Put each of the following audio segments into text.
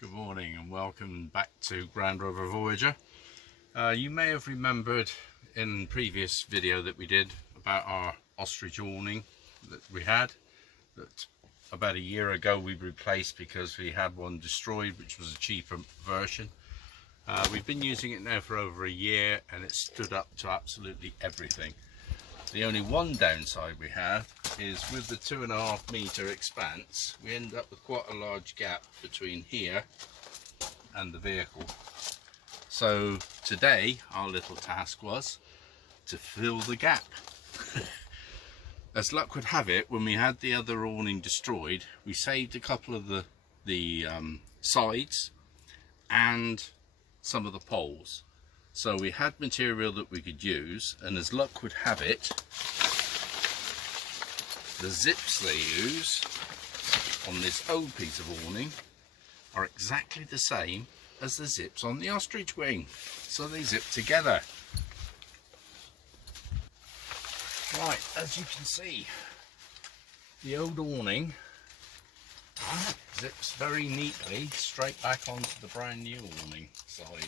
Good morning and welcome back to Grand Rover Voyager. You may have remembered in previous video that we did about our ostrich awning that we had, that about a year ago we replaced because we had one destroyed, which was a cheaper version. We've been using it now for over a year and it stood up to absolutely everything. The only one downside we have is with the 2.5 meter expanse, we end up with quite a large gap between here and the vehicle. So today our little task was to fill the gap. As luck would have it, when we had the other awning destroyed, we saved a couple of the sides and some of the poles. So we had material that we could use, and as luck would have it, the zips they use on this old piece of awning are exactly the same as the zips on the ostrich wing. So they zip together. Right, as you can see, the old awning zips very neatly straight back onto the brand new awning side.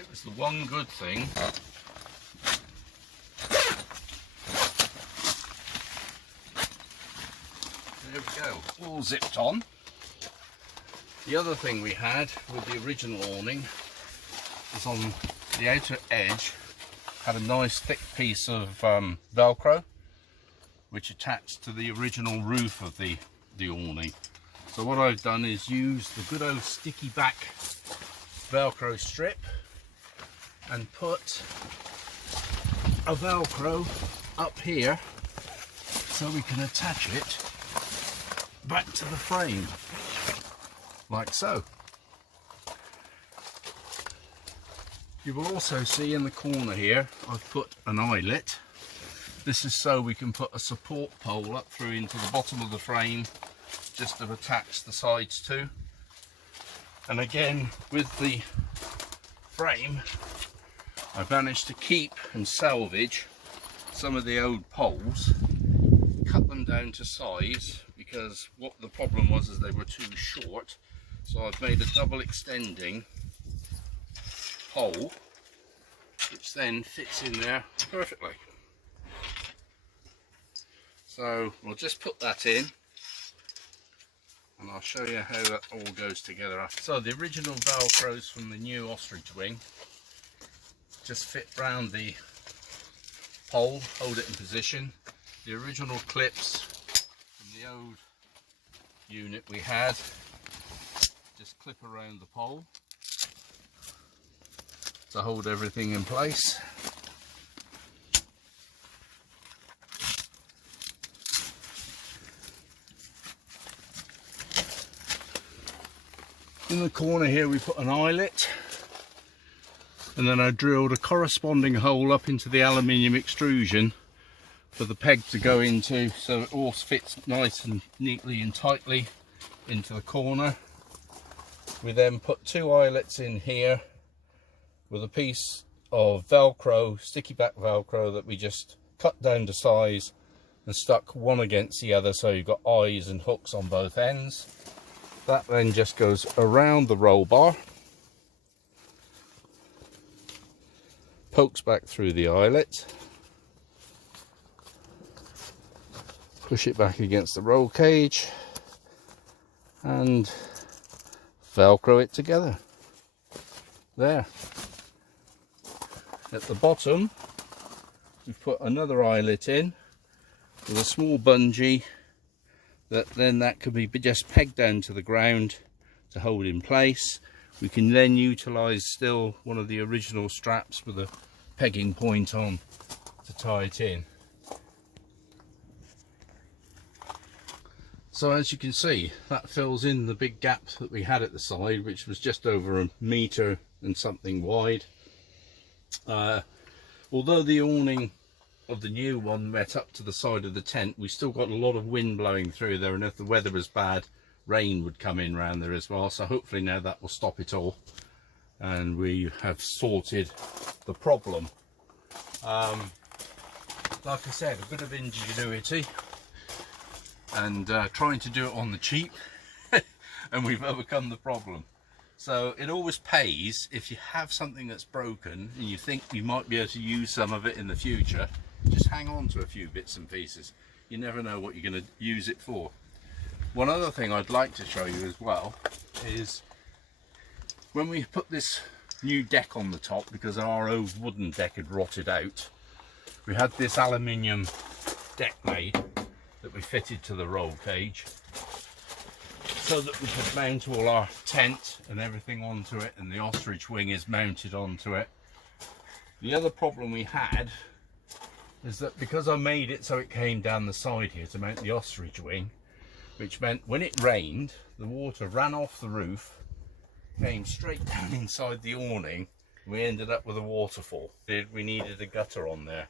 It was the one good thing. There we go, all zipped on. The other thing we had with the original awning was on the outer edge, had a nice thick piece of Velcro which attached to the original roof of the awning. So what I've done is use the good old sticky back Velcro strip and put a Velcro up here so we can attach it back to the frame, like so. You will also see in the corner here I've put an eyelet. This is so we can put a support pole up through into the bottom of the frame just to attach the sides to. And again, with the frame, I've managed to keep and salvage some of the old poles, cut them down to size, because what the problem was is they were too short. So I've made a double extending pole which then fits in there perfectly. So we'll just put that in and I'll show you how that all goes together after. So the original Velcros from the new ostrich wing just fit round the pole, hold it in position. The original clips from the old unit we had just clip around the pole to hold everything in place. In the corner here we put an eyelet, and then I drilled a corresponding hole up into the aluminium extrusion for the peg to go into, so it all fits nice and neatly and tightly into the corner. We then put 2 eyelets in here with a piece of Velcro, sticky back Velcro, that we just cut down to size and stuck one against the other, so you've got eyes and hooks on both ends. That then just goes around the roll bar, pokes back through the eyelet, push it back against the roll cage and Velcro it together. There. At the bottom we've put another eyelet in with a small bungee that could be just pegged down to the ground to hold in place. We can then utilise still one of the original straps with a pegging point on to tie it in. So as you can see, that fills in the big gap that we had at the side, which was just over 1 meter and something wide. Although the awning of the new one went up to the side of the tent, we still got a lot of wind blowing through there, and if the weather was bad, rain would come in around there as well. So hopefully now that will stop it all and we have sorted the problem. Like I said, a bit of ingenuity and trying to do it on the cheap and we've overcome the problem. So it always pays if you have something that's broken and you think you might be able to use some of it in the future, just hang on to a few bits and pieces. You never know what you're going to use it for. One other thing I'd like to show you as well is when we put this new deck on the top, because our old wooden deck had rotted out, we had this aluminium deck made that we fitted to the roll cage so that we could mount all our tent and everything onto it, and the ostrich wing is mounted onto it. The other problem we had is that because I made it so it came down the side here to mount the ostrich wing, which meant when it rained, the water ran off the roof, came straight down inside the awning, and we ended up with a waterfall. We needed a gutter on there.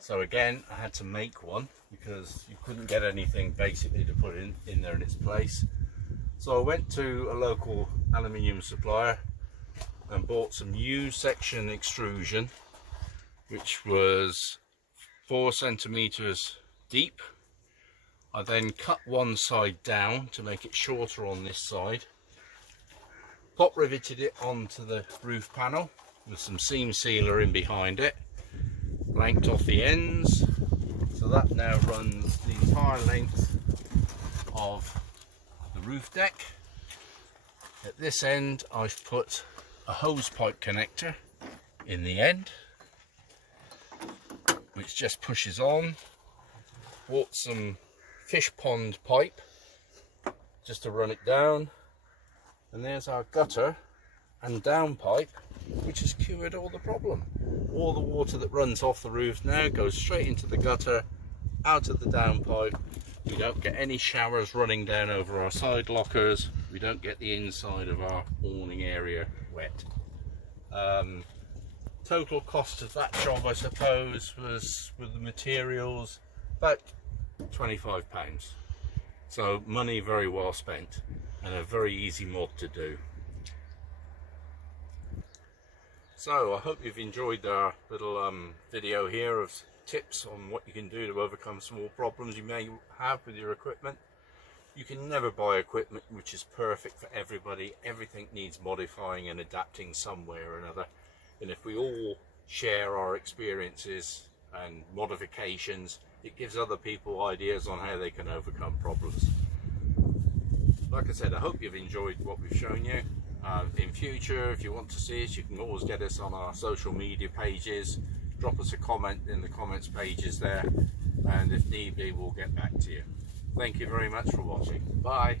So again, I had to make one because you couldn't get anything basically to put in there in its place. So I went to a local aluminium supplier and bought some U-section extrusion, which was 4 centimeters deep. I then cut one side down to make it shorter on this side, pop riveted it onto the roof panel with some seam sealer in behind it, blanked off the ends, so that now runs the entire length of the roof deck. At this end I've put a hose pipe connector in the end, which just pushes on. Bought some fish pond pipe just to run it down, and there's our gutter and down pipe, which has cured all the problem. All the water that runs off the roof now goes straight into the gutter, out of the down pipe. We don't get any showers running down over our side lockers. We don't get the inside of our awning area wet. Total cost of that job, I suppose, was with the materials about £25. So money very well spent, and a very easy mod to do. So I hope you've enjoyed our little video here of tips on what you can do to overcome small problems you may have with your equipment. You can never buy equipment which is perfect for everybody. Everything needs modifying and adapting some way or another, and if we all share our experiences and modifications, it gives other people ideas on how they can overcome problems. Like I said, I hope you've enjoyed what we've shown you. In future, if you want to see us, you can always get us on our social media pages. Drop us a comment in the comments pages there, and if need be, we'll get back to you. Thank you very much for watching. Bye.